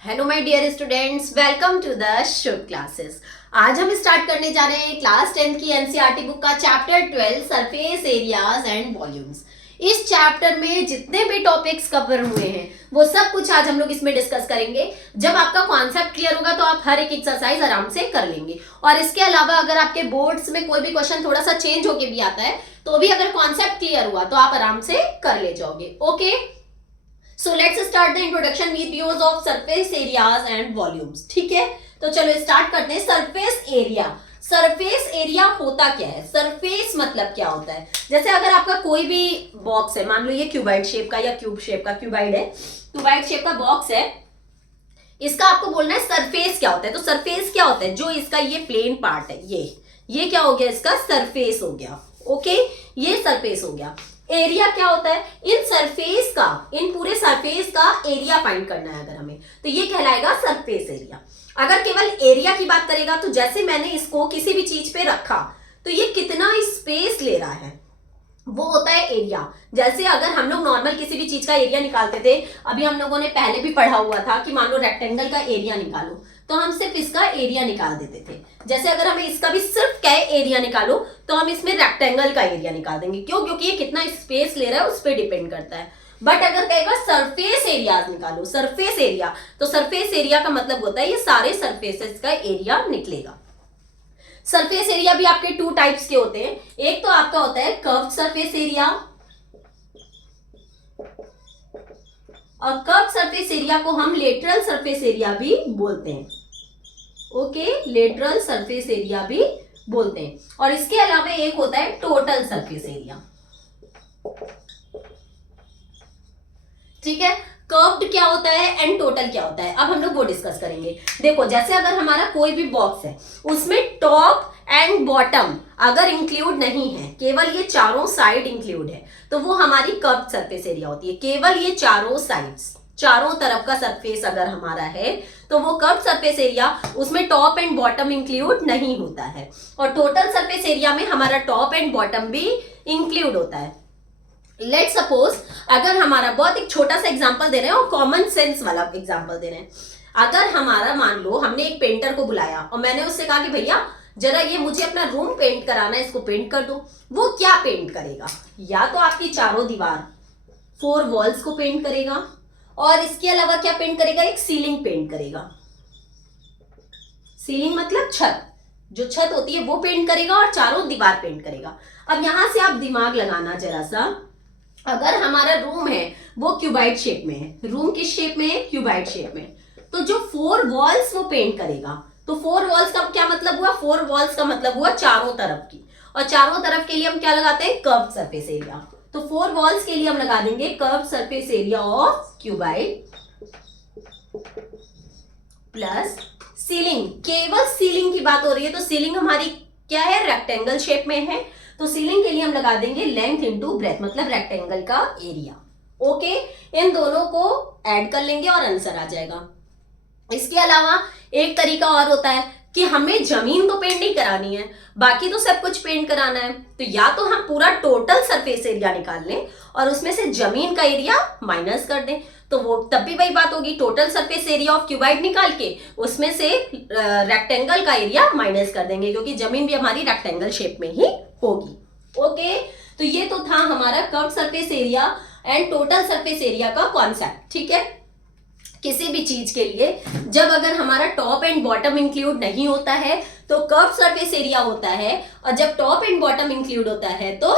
Hello my dear students, welcome to the Shubh classes. आज हम start करने जा रहे हैं क्लास 10 की एनसीईआरटी बुक का chapter 12 surface areas and volumes. इस चैप्टर में जितने भी टॉपिक्स कवर हुए हैं वो सब कुछ आज हम लोग इसमें डिस्कस करेंगे। जब आपका कॉन्सेप्ट क्लियर होगा तो आप हर एक एक्सरसाइज आराम से कर लेंगे। और इसके अलावा अगर आपके बोर्ड्स में कोई भी क्वेश्चन थोड़ा सा चेंज होके भी आता है तो भी अगर कॉन्सेप्ट क्लियर हुआ तो आप आराम से कर ले जाओगे। Okay, so let's start the introduction videos of surface areas and volumes. ठीक है, तो चलो स्टार्ट करते हैं। सरफेस एरिया, सरफेस एरिया होता क्या है? सरफेस मतलब क्या होता है? जैसे अगर आपका कोई भी बॉक्स है, मान लो ये क्यूबाइड शेप का या क्यूब शेप का, क्यूबाइड है, क्यूबाइड शेप का बॉक्स है, इसका आपको बोलना है सरफेस क्या होता है। तो सरफेस क्या होता है? जो इसका ये प्लेन पार्ट है, ये क्या हो गया? इसका सरफेस हो गया। ओके, ये सरफेस हो गया। एरिया क्या होता है? इन सरफेस का, इन पूरे सरफेस का एरिया फाइंड करना है अगर हमें, तो ये कहलाएगा सरफेस एरिया। अगर केवल एरिया की बात करेगा तो जैसे मैंने इसको किसी भी चीज पे रखा तो ये कितना स्पेस ले रहा है, वो होता है एरिया। जैसे अगर हम लोग नॉर्मल किसी भी चीज का एरिया निकालते थे, अभी हम लोगों ने पहले भी पढ़ा हुआ था कि मान लो रेक्टेंगल का एरिया निकालो, तो हम सिर्फ इसका एरिया निकाल देते थे। जैसे अगर हमें इसका भी सिर्फ क्या एरिया निकालो तो हम इसमें रेक्टेंगल का एरिया निकाल देंगे। क्यों? क्योंकि ये कितना स्पेस ले रहा है उस पर डिपेंड करता है। बट अगर कहेगा सरफेस एरियाज निकालो, सरफेस एरिया, तो सरफेस एरिया का मतलब होता है ये सारे सरफेसेस का एरिया निकलेगा। सरफेस एरिया भी आपके टू टाइप्स के होते हैं। एक तो आपका होता है कर्व्ड सरफेस एरिया, और कर्व्ड सरफेस एरिया को हम लेटरल सरफेस एरिया भी बोलते हैं। ओके, लेटरल सरफेस एरिया भी बोलते हैं। और इसके अलावा एक होता है टोटल सरफेस एरिया। ठीक है, कर्व्ड क्या होता है एंड टोटल क्या होता है, अब हम लोग वो डिस्कस करेंगे। देखो, जैसे अगर हमारा कोई भी बॉक्स है उसमें टॉप एंड बॉटम अगर इंक्लूड नहीं है, केवल ये चारों साइड इंक्लूड है, तो वो हमारी कर्व्ड सरफेस एरिया होती है। केवल ये चारों साइड्स, चारों तरफ का सरफेस अगर हमारा है तो वो कर्व्ड सरफेस एरिया, उसमें टॉप एंड बॉटम इंक्लूड नहीं होता है। और टोटल सरफेस एरिया में हमारा टॉप एंड बॉटम भी इंक्लूड होता है। लेट सपोज अगर हमारा, बहुत एक छोटा सा एग्जांपल दे रहे हैं और कॉमन सेंस वाला एग्जांपल दे रहे हैं। अगर हमारा, मान लो हमने एक पेंटर को बुलाया और मैंने उससे कहा कि भैया जरा ये मुझे अपना रूम पेंट कराना है, इसको पेंट कर दो। वो क्या पेंट करेगा? या तो आपकी चारों दीवार, 4 वॉल्स को पेंट करेगा, और इसके अलावा क्या पेंट करेगा? एक सीलिंग पेंट करेगा। सीलिंग मतलब छत, जो छत होती है वो पेंट करेगा और चारों दीवार पेंट करेगा। अब यहां से आप दिमाग लगाना जरा सा। अगर हमारा रूम है वो क्यूबाइड शेप में है, रूम किस शेप में है? क्यूबाइड शेप में। तो जो 4 वॉल्स वो पेंट करेगा, तो 4 वॉल्स का क्या मतलब हुआ? 4 वॉल्स का मतलब हुआ चारों तरफ की, और चारों तरफ के लिए हम क्या लगाते हैं? Curved surface area. तो 4 वॉल्स के लिए हम लगा देंगे curved surface area of cuboid plus ceiling. केवल सीलिंग की बात हो रही है तो सीलिंग हमारी क्या है? रेक्टेंगल शेप में है, तो सीलिंग के लिए हम लगा देंगे लेंथ इनटू ब्रेथ, मतलब रेक्टेंगल का एरिया। ओके, इन दोनों को ऐड कर लेंगे और आंसर आ जाएगा। इसके अलावा एक तरीका और होता है कि हमें जमीन तो पेंट नहीं करानी है, बाकी तो सब कुछ पेंट कराना है, तो या तो हम पूरा टोटल सरफेस एरिया निकाल लें और उसमें से जमीन का एरिया माइनस कर दें, तो वो तब भी वही बात होगी। Total surface area of cuboid निकाल के उसमें से रेक्टेंगल का एरिया माइनस कर देंगे, क्योंकि जमीन भी हमारी रेक्टेंगल शेप में ही होगी। ओके, तो ये तो था हमारा curved surface area and total surface area का कॉन्सेप्ट। ठीक है, किसी भी चीज के लिए जब अगर हमारा टॉप एंड बॉटम इंक्लूड नहीं होता है तो कर्व्ड सरफेस एरिया होता है, और जब टॉप एंड बॉटम इंक्लूड होता है तो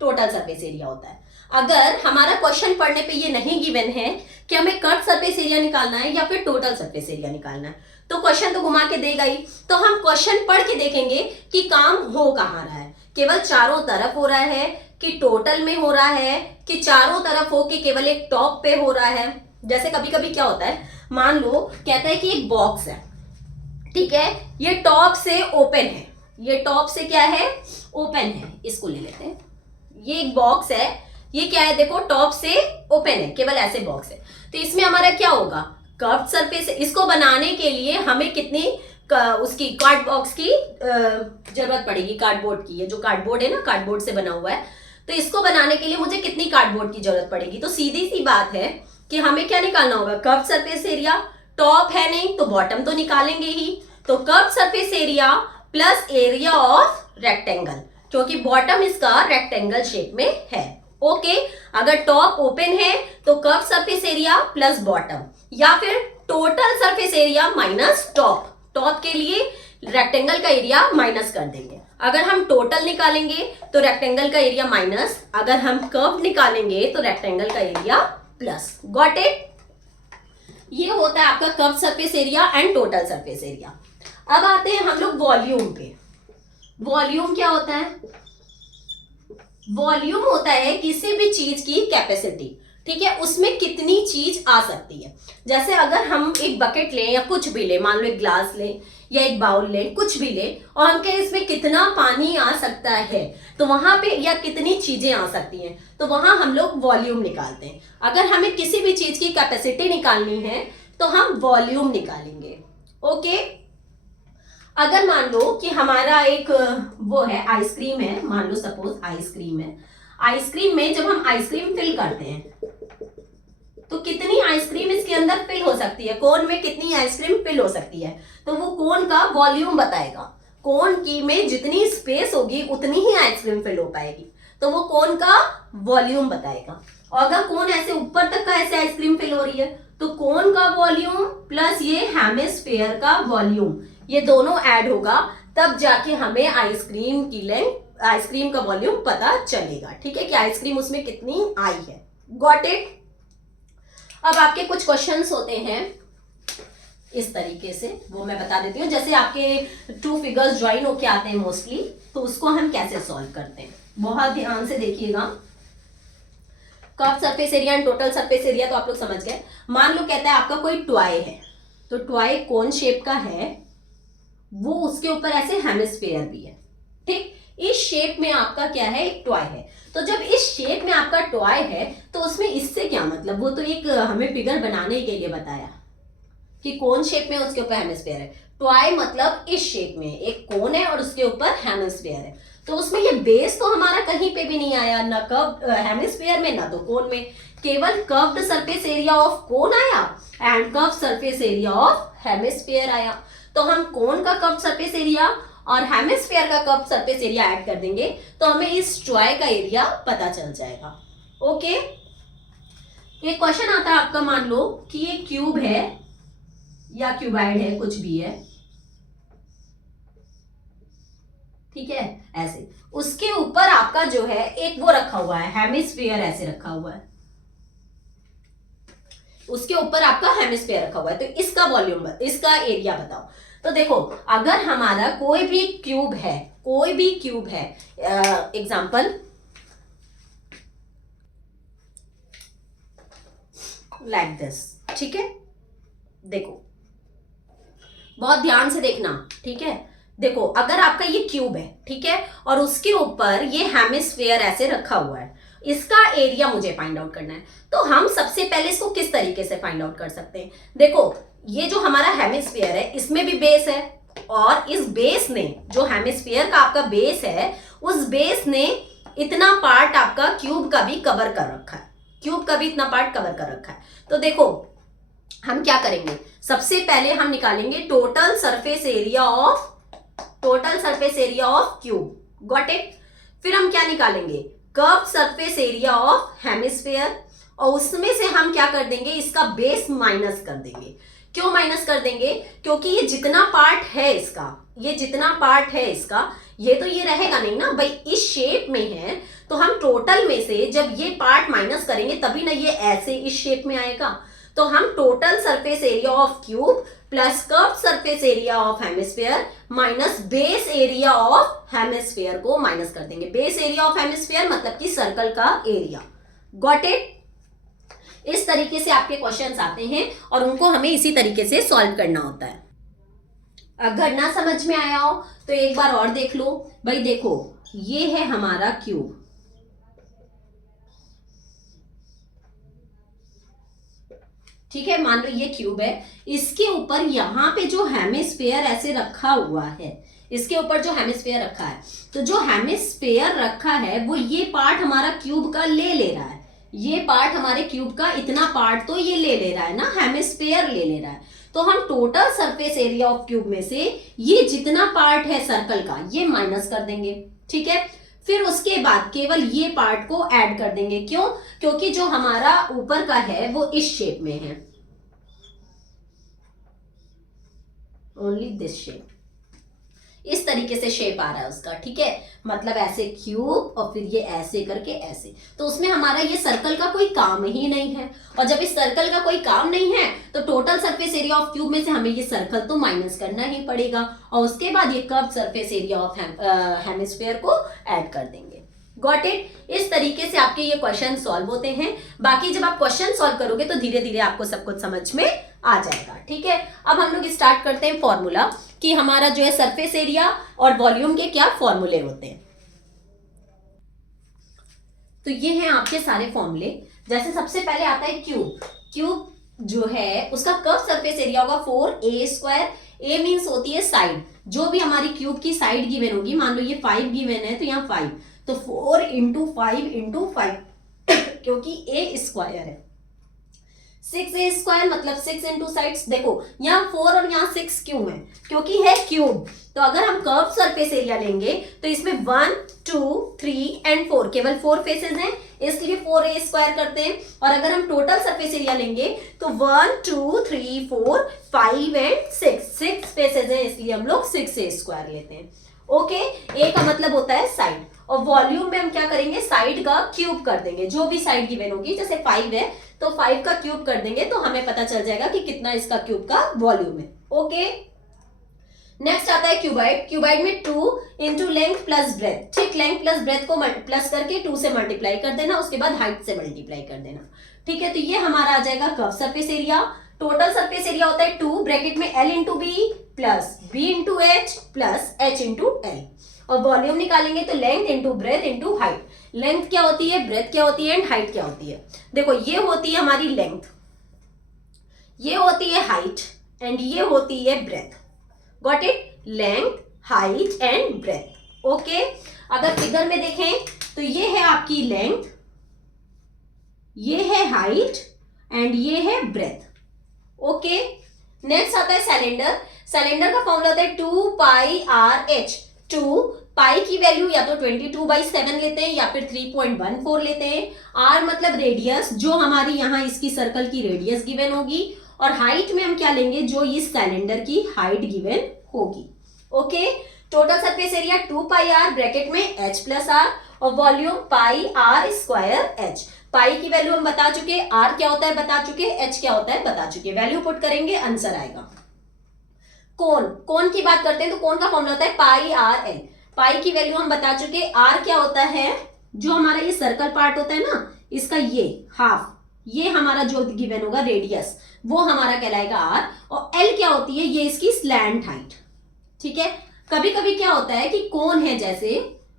टोटल सरफेस एरिया होता है। अगर हमारा क्वेश्चन पढ़ने पे ये नहीं गिवन है कि हमें कर्व्ड सरफेस एरिया निकालना है या फिर टोटल सरफेस एरिया निकालना है, तो क्वेश्चन तो घुमा के देगा ही। तो हम क्वेश्चन पढ़ के देखेंगे कि काम हो कहाँ रहा है, केवल चारों तरफ हो रहा है कि टोटल में हो रहा है, कि चारों तरफ हो कि केवल एक टॉप पे हो रहा है। जैसे कभी कभी क्या होता है, मान लो कहता है कि एक बॉक्स है, ठीक है, ये टॉप से ओपन है, ये टॉप से क्या है? ओपन है। इसको ले लेते हैं, ये एक बॉक्स है, ये क्या है? देखो टॉप से ओपन है, केवल ऐसे बॉक्स है, तो इसमें हमारा क्या होगा? Curved surface. इसको बनाने के लिए हमें कितनी उसकी कार्ड बॉक्स की जरूरत पड़ेगी, कार्डबोर्ड की। ये जो कार्डबोर्ड है ना, कार्डबोर्ड से बना हुआ है, तो इसको बनाने के लिए मुझे कितनी कार्डबोर्ड की जरूरत पड़ेगी? तो सीधी सी बात है कि हमें क्या निकालना होगा? कर्व्ड सरफेस एरिया टॉप है नहीं तो बॉटम तो निकालेंगे ही। तो curve surface area plus area of rectangle, क्योंकि बॉटम इसका रेक्टेंगल शेप में है। ओके, अगर टॉप ओपन है तो curve surface area plus bottom, या फिर total surface area minus top. Top के लिए रेक्टेंगल का एरिया माइनस कर देंगे। अगर हम टोटल निकालेंगे तो रेक्टेंगल का एरिया माइनस, अगर हम कर्व निकालेंगे तो रेक्टेंगल का एरिया प्लस। Got it? ये होता है आपका curve surface area and total surface area. अब आते हैं हम लोग वॉल्यूम पे। वॉल्यूम क्या होता है? वॉल्यूम होता है किसी भी चीज की कैपेसिटी, ठीक है, उसमें कितनी चीज आ सकती है। जैसे अगर हम एक बकेट लें या कुछ भी लें, मान लो एक ग्लास लें या एक बाउल लें, कुछ भी लें, और हम कहें इसमें कितना पानी आ सकता है, तो वहां पे या कितनी चीजें आ सकती हैं, तो वहां हम लोग वॉल्यूम निकालते हैं। अगर हमें किसी भी चीज की कैपेसिटी निकालनी है तो हम वॉल्यूम निकालेंगे। ओके, अगर मान लो कि हमारा एक वो है आइसक्रीम है, मान लो सपोज आइसक्रीम है, आइसक्रीम में जब हम आइसक्रीम फिल करते हैं तो कितनी आइसक्रीम इसके अंदर फिल हो सकती है, कोन में कितनी आइसक्रीम फिल हो सकती है, तो वो कोन का वॉल्यूम बताएगा। कोन की में जितनी स्पेस होगी उतनी ही आइसक्रीम फिल हो पाएगी, तो वो कोन का वॉल्यूम बताएगा। और अगर कोन ऐसे ऊपर तक का ऐसे आइसक्रीम फिल हो रही है तो कोन का वॉल्यूम प्लस ये हेमिस्फीयर का वॉल्यूम, ये दोनों ऐड होगा, तब जाके हमें आइसक्रीम की लेंथ, आइसक्रीम का वॉल्यूम पता चलेगा। ठीक है, कि आइसक्रीम उसमें कितनी आई है। Got it? अब आपके कुछ क्वेश्चंस होते हैं इस तरीके से, वो मैं बता देती हूँ। जैसे आपके टू फिगर्स ज्वाइन होके आते हैं मोस्टली, तो उसको हम कैसे सॉल्व करते हैं, बहुत ध्यान से देखिएगा। Curve surface area and total surface area तो आप लोग समझ गए। मान लो कहता है आपका कोई टॉय है, तो टॉय कौन शेप का है, वो उसके ऊपर ऐसे हेमिस्फीयर भी है। ठीक, इस शेप में आपका क्या है, एक टॉय है। तो जब इस शेप में आपका टॉय है तो उसमें इससे क्या मतलब, वो तो एक हमें फिगर बनाने के लिए बताया कि कौन शेप में उसके ऊपर हेमिस्फीयर है। टॉय मतलब इस शेप में एक कोन है और उसके ऊपर हेमिस्फीयर है, तो उसमें ये बेस तो हमारा कहीं पे भी नहीं आया, ना कर्व हेमिस्फीयर में ना तो कोन में, केवल curved surface area of cone आया and curve surface area of hemisphere आया। तो हम कोन का कर्व सरफेस एरिया और हेमिस्फीयर का कर्व सरफेस एरिया ऐड कर देंगे तो हमें इस टॉय का एरिया पता चल जाएगा। ओके, एक क्वेश्चन आता है आपका, मान लो कि ये क्यूब है या क्यूबाइड है, कुछ भी है, ठीक है, ऐसे उसके ऊपर आपका जो है एक वो रखा हुआ है हेमिस्फीयर, ऐसे रखा हुआ है, उसके ऊपर आपका हेमिस्फीयर रखा हुआ है, तो इसका वॉल्यूम, इसका एरिया बताओ। तो देखो, अगर हमारा कोई भी क्यूब है, कोई भी क्यूब है, एग्जांपल लाइक दिस, ठीक है, देखो बहुत ध्यान से देखना, ठीक है। देखो अगर आपका ये क्यूब है, ठीक है, और उसके ऊपर ये हेमिस्फीयर ऐसे रखा हुआ है, इसका एरिया मुझे फाइंड आउट करना है। तो हम सबसे पहले इसको किस तरीके से फाइंड आउट कर सकते हैं, देखो ये जो हमारा हेमिस्फीयर है इसमें भी बेस है, और इस बेस ने, जो हेमिस्फीयर का आपका बेस है, उस बेस ने इतना पार्ट आपका क्यूब का भी कवर कर रखा है, क्यूब का भी इतना पार्ट कवर कर रखा है। तो देखो हम क्या करेंगे, सबसे पहले हम निकालेंगे total surface area of, total surface area of cube. Got it? फिर हम क्या निकालेंगे, curve surface area of hemisphere, और उसमें से हम क्या कर देंगे, इसका बेस माइनस कर देंगे। क्यों माइनस कर देंगे, क्योंकि ये जितना पार्ट है इसका, ये जितना पार्ट है इसका, ये तो ये रहेगा नहीं ना भाई, इस शेप में है, तो हम टोटल में से जब ये पार्ट माइनस करेंगे तभी ना ये ऐसे इस शेप में आएगा। तो हम total surface area of cube plus curve surface area of hemisphere minus base area of hemisphere को माइनस कर देंगे। बेस एरिया ऑफ हेमिस्फीयर मतलब कि सर्कल का एरिया। Got it? इस तरीके से आपके क्वेश्चंस आते हैं और उनको हमें इसी तरीके से सॉल्व करना होता है। अगर ना समझ में आया हो तो एक बार और देख लो भाई। देखो ये है हमारा क्यूब, ठीक है, मान लो ये क्यूब है, इसके ऊपर यहाँ पे जो हेमिस्फीयर ऐसे रखा हुआ है, इसके ऊपर जो हेमिस्फीयर रखा है, तो जो हेमिस्फीयर रखा है वो ये पार्ट हमारा क्यूब का ले रहा है, ये पार्ट हमारे क्यूब का इतना पार्ट तो ये ले रहा है ना, हेमिस्फीयर ले रहा है। तो हम total surface area of cube में से ये जितना पार्ट है सर्कल का ये माइनस कर देंगे, ठीक है। फिर उसके बाद केवल ये पार्ट को ऐड कर देंगे। क्यों? क्योंकि जो हमारा ऊपर का है वो इस शेप में है, ओनली दिस शेप, इस तरीके से शेप आ रहा है उसका, ठीक है। मतलब ऐसे क्यूब और फिर ये ऐसे करके ऐसे, तो उसमें हमारा ये सर्कल का कोई काम ही नहीं है। और जब इस सर्कल का कोई काम नहीं है तो total surface area of cube में से हमें ये सर्कल तो माइनस करना ही पड़ेगा, और उसके बाद ये curve surface area of hemisphere को ऐड कर देंगे। Got it? इस तरीके से आपके ये क्वेश्चन सॉल्व होते हैं। बाकी जब आप क्वेश्चन सॉल्व करोगे तो धीरे धीरे आपको सब कुछ समझ में आ जाएगा, ठीक है। अब हम लोग स्टार्ट करते हैं फॉर्मूला कि हमारा जो है सरफेस एरिया और वॉल्यूम के क्या फॉर्मूले होते हैं। तो ये हैं आपके सारे फॉर्मूले। जैसे सबसे पहले आता है क्यूब। क्यूब जो है उसका कर्व सरफेस एरिया होगा 4a²। a मीन्स होती है साइड, जो भी हमारी क्यूब की साइड गिवन होगी, मान लो ये 5 गिवन है तो यहाँ 5, तो 4 × 5 × 5 क्योंकि a स्क्वायर है। 6a² मतलब 6 इंटू साइड्स। देखो यहाँ 4 और यहाँ 6 क्यों है? क्योंकि है क्यूब। तो अगर हम कर्व सरफेस एरिया लेंगे तो इसमें 1, 2, 3 एंड 4 केवल 4 फेसेस हैं, इसलिए 4a² करते हैं। और अगर हम टोटल सरफेस एरिया लेंगे तो 1, 2, 3, 4, 5 एंड 6 फेसेस हैं, इसलिए हम लोग 6a² लेते हैं। ओके, ए का मतलब होता है साइड, और वॉल्यूम में हम क्या करेंगे? साइड का क्यूब कर देंगे। जो भी साइड गिवन होगी, जैसे 5 है तो 5 का क्यूब कर देंगे तो हमें पता चल जाएगा कि कितना इसका क्यूब का वॉल्यूम है। ओके, नेक्स्ट आता है क्यूबाइड। क्यूबाइड में 2 इंटू लेंथ प्लस ब्रेथ, ठीक। लेंथ प्लस ब्रेथ को प्लस करके 2 से मल्टीप्लाई कर देना, उसके बाद हाइट से मल्टीप्लाई कर देना, ठीक है। तो ये हमारा आ जाएगा curve surface area. Total surface area होता है 2 ब्रैकेट में l into B plus b into H plus h into L. और वॉल्यूम निकालेंगे तो length into breadth into height. Length क्या होती है, ब्रेथ क्या होती है एंड हाइट क्या होती है? देखो ये होती है हमारी लेंथ, ये होती है हाइट एंड ये होती है breadth. Got it? Length, height and breadth. Okay, अगर फिगर में देखें तो ये है आपकी लेंथ, ये है हाइट एंड ये है ब्रेथ। ओके, नेक्स्ट आता है सिलेंडर। सिलेंडर का फॉर्मूला होता है 2πr/h। 2 पाई की वैल्यू या तो 22/7 लेते हैं या फिर 3.14 लेते हैं। r मतलब रेडियस, जो हमारी यहाँ इसकी सर्कल की रेडियस गिवन होगी, और हाइट में हम क्या लेंगे? जो इस सिलेंडर की हाइट गिवन होगी। Okay, total surface area 2πr bracket में h प्लस r, और वॉल्यूम πr²h। पाई की वैल्यू हम बता चुके, r क्या होता है बता चुके, h क्या होता है बता चुके। वैल्यू पुट करेंगे, आंसर आएगा। कोण की बात करते हैं तो कोण का फॉर्मूला होता है πr/l। पाई की वैल्यू हम बता चुके। r क्या होता है? जो हमारा ये सर्कल पार्ट होता है ना, इसका ये हाफ, ये हमारा जो गिवन होगा रेडियस, वो हमारा कहलाएगा r। और l क्या होती है? ये इसकी स्लैंट हाइट, ठीक है। कभी कभी क्या होता है कि कोण है जैसे,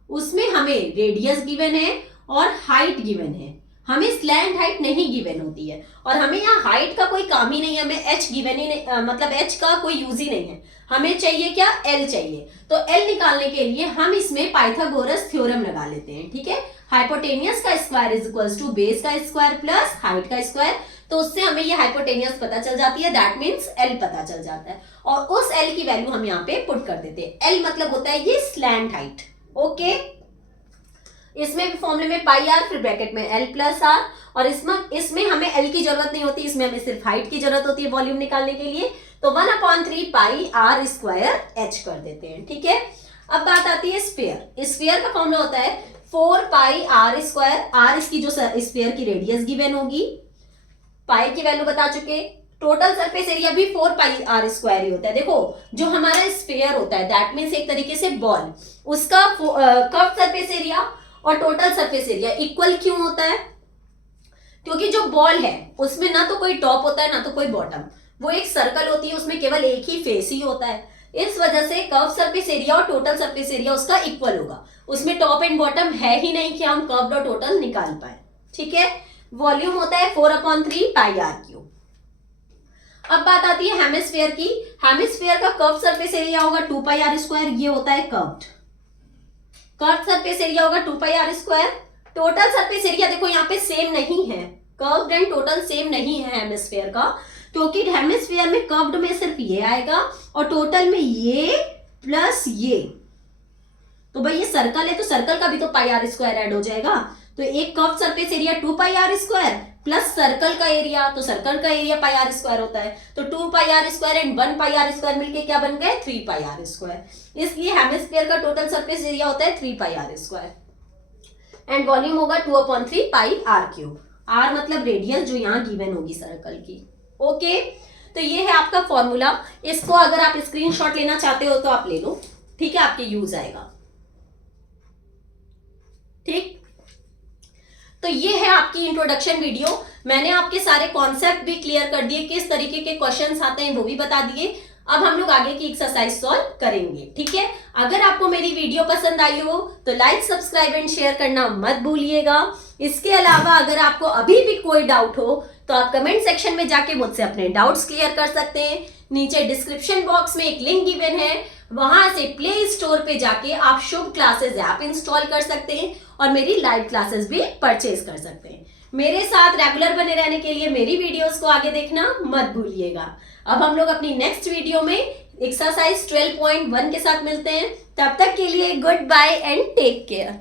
उसमें हमें रेडियस गिवन है और हाइट गिवन है, हमें स्लैंट हाइट नहीं गिवन होती है, और हमें यहाँ हाइट का कोई काम ही नहीं है, हमें h गिवन ही नहीं, मतलब h का कोई यूज ही नहीं है, हमें चाहिए क्या? l चाहिए। तो l निकालने के लिए हम इसमें पाइथागोरस थ्योरम लगा लेते हैं, ठीक है। हाइपोटेनियस का square is equals to base का स्क्वायर प्लस हाइट का स्क्वायर। तो उससे हमें ये हाइपोटेनियस पता चल जाती है, दैट मीन्स l पता चल जाता है, और उस l की वैल्यू हम यहाँ पे पुट कर देते हैं। l मतलब होता है ये स्लैंट हाइट। ओके, इसमें भी फॉर्मूले में πr फिर ब्रैकेट में l प्लस r, और इसमें हमें l की जरूरत नहीं होती, इसमें हमें सिर्फ हाइट की जरूरत होती है वॉल्यूम निकालने के लिए। तो 1/3 πr² कर देते हैं, ठीक है। अब बात आती है स्फीयर। स्फीयर का फॉर्मूला होता है 4πr²। r इसकी जो स्फीयर की रेडियस गिवन होगी, पाई की वैल्यू बता चुके। टोटल सरफेस एरिया भी 4πr² ही होता है। देखो जो हमारा स्फीयर होता है दैट मीन्स एक तरीके से बॉल, उसका कर्व सरफेस एरिया और टोटल सरफेस एरिया इक्वल क्यों होता है? क्योंकि जो बॉल है उसमें ना तो कोई टॉप होता है ना तो कोई बॉटम, वो एक सर्कल होती है, उसमें केवल एक ही फेस ही होता है। इस वजह से कर्व सरफेस एरिया और टोटल सरफेस एरिया उसका इक्वल होगा, उसमें टॉप एंड बॉटम है ही नहीं कि हम कर्व्ड और टोटल निकाल पाए, ठीक है। वॉल्यूम होता है 4/3 πr3। अब बात आती है हेमिस्फीयर की। हेमिस्फीयर का कर्व सरफेस एरिया होगा 2πr², ये होता है कर्व्ड। कर्व सरफेस एरिया होगा 2πr²। टोटल सरफेस एरिया देखो यहाँ पे सेम नहीं है, कर्व्ड एंड टोटल सेम नहीं है हेमिस्फीयर का, क्योंकि हेमिस्फीयर में कर्व्ड में सिर्फ ये आएगा और टोटल में ये प्लस ये, तो भाई ये सर्कल है तो सर्कल का भी तो पाई आर स्क्वायर ऐड हो जाएगा। तो एक curve surface area 2 pi R square plus circle का एरिया, तो सर्कल का एरिया पाई आर स्क्वायर होता है, तो 2 pi R square and 1 pi R square मिलके क्या बन गए 3 पाई आर स्क्वायर। इसलिए हेमिस्फीयर का टोटल सरफेस एरिया होता है 3 pi R square and volume होगा 2/3 पाई आर क्यूब। आर मतलब रेडियस जो यहाँ गिवन होगी सर्कल की। ओके, तो ये है आपका फॉर्मूला। इसको अगर आप स्क्रीनशॉट लेना चाहते हो तो आप ले लो, ठीक है, आपके यूज आएगा। ठीक, तो ये है आपकी इंट्रोडक्शन वीडियो। मैंने आपके सारे कॉन्सेप्ट भी क्लियर कर दिए, किस तरीके के क्वेश्चंस आते हैं वो भी बता दिए। अब हम लोग आगे की एक्सरसाइज सॉल्व करेंगे, ठीक है। अगर आपको मेरी वीडियो पसंद आई हो तो लाइक, सब्सक्राइब एंड शेयर करना मत भूलिएगा। इसके अलावा अगर आपको अभी भी कोई डाउट हो तो आप कमेंट सेक्शन में जाके मुझसे अपने डाउट्स क्लियर कर सकते हैं। नीचे डिस्क्रिप्शन बॉक्स में एक लिंक गिवन है, वहां से प्ले स्टोर पे जाके आप शुभ क्लासेस ऐप इंस्टॉल कर सकते हैं और मेरी लाइव क्लासेस भी परचेज कर सकते हैं। मेरे साथ रेगुलर बने रहने के लिए मेरी वीडियोस को आगे देखना मत भूलिएगा। अब हम लोग अपनी नेक्स्ट वीडियो में एक्सरसाइज 12.1 के साथ मिलते हैं। तब तक के लिए goodbye and take care.